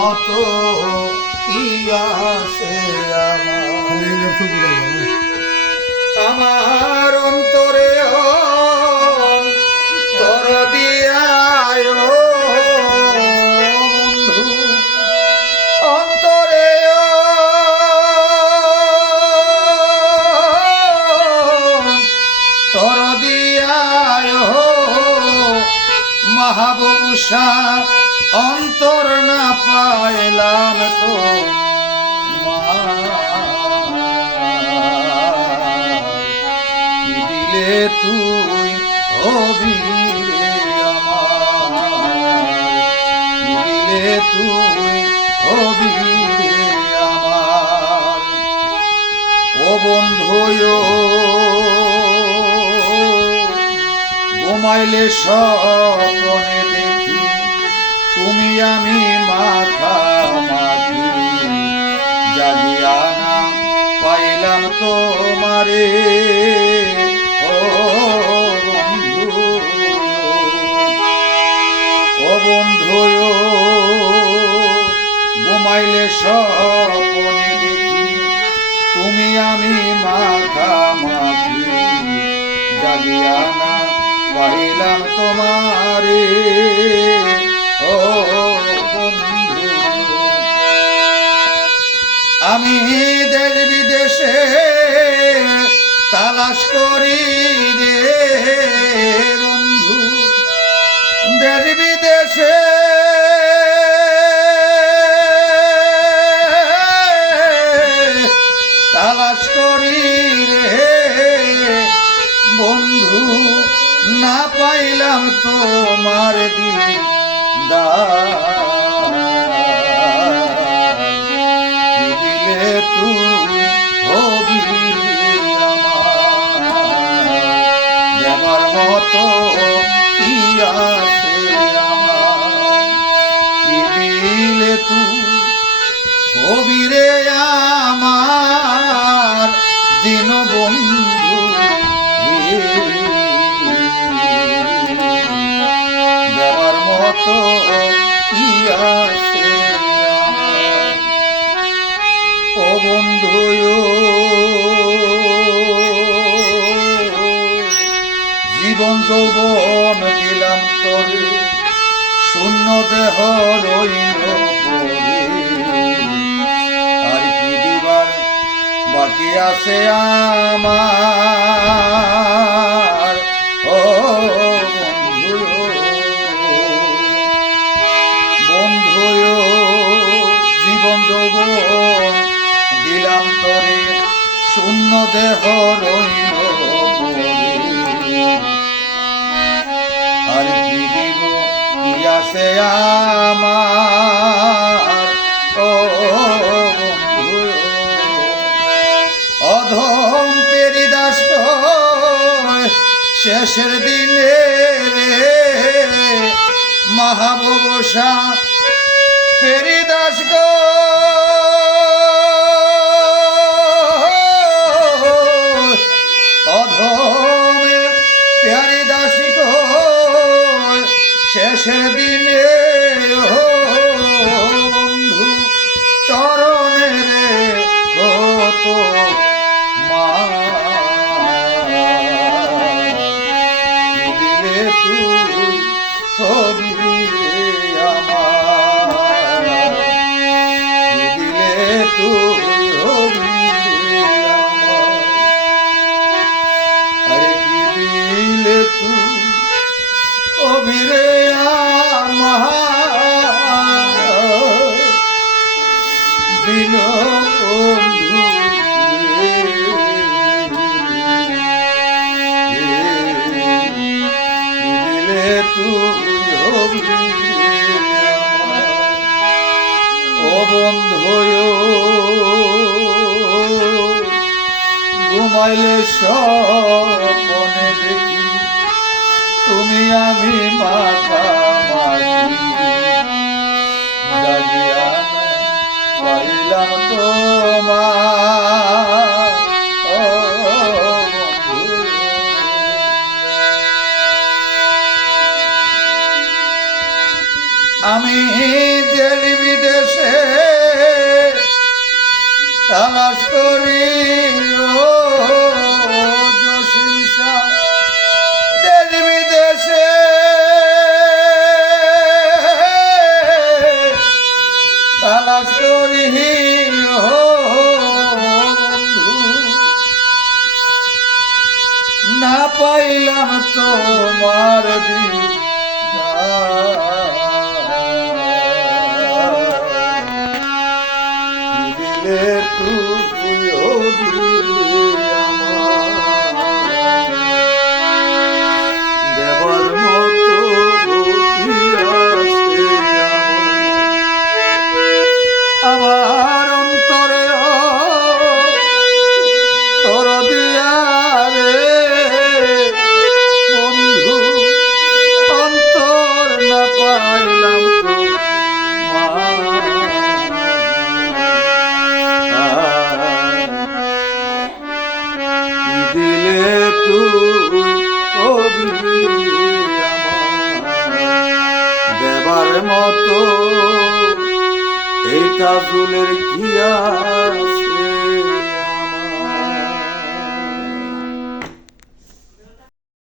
মতো কি আছে আমার অন্তরে তোর দিয়ায় বন্ধু অন্তরে তোর দিয়ায় মাহবুবুষা অন্তর না পাইলাম তো দিলে তুই হবি রে আমার দিলে তুই হবি রে আমার ও বন্ধু ঘুমাইলে স্বপ্নে দেখি তুমি আমি মাখামাখি জাগিয়া না পাইলাম তোমারে ও বন্ধু ও বন্ধু ঘুমাইলে স্বপ্নে দেখি তুমি আমি মাখামাখি জাগিয়া না পাইলাম তোমারে ও বন্ধু আমি দেশ বিদেশে তালাশ করি রে বন্ধু দেশ বিদেশে তালাশ করি রে বন্ধু না পাইলাম তোমার দিলে তুই হবি আমার দেবার মতো কি আছে আমার কি দিলে তুই হবি রে আমার দিন বন্ধু দেবার মতো কি আছে ও বন্ধু জীবন যৌবন দিলাম তোরে শূন্য দেহ রইল পরে আর কি দিবার বাকি আছে আমার ও বন্ধু বন্ধু জীবন যৌবন দিলাম তোরে শূন্য দেহ রইল আর কি দিব কি আছে আমার ও বন্ধু অধম পেরিদাস শেষের দিনে রে মাহবুবুষা পেরিদাস গো অধমে প্যারিদাস গো শেষের দিনে বন্ধু চরণে রে কত দিলে তুই হবি রে আমার দিলে তুই হবি রে আমার আরে কি দিলে তুই হবি রে আমার দিন বন্ধু তুই হবি ও বন্ধু ঘুমাইলে স্বপ্নে দেখি তুমি আমি মাখামাখি জাগিয়া পাইলাম তোমার ও বন্ধু আমি দেশ বিদেশে আশ্রয়হীন বন্ধু না পাইলাম তোমার দিলে তুইও দিলে আমার দেবার মতো রুকিয়াছে আমার অন্তরে তোর দিয়া রে বন্ধু অন্তর না পাইলাম দিলে তুই দেবার মতো এই তাজুলের কি আর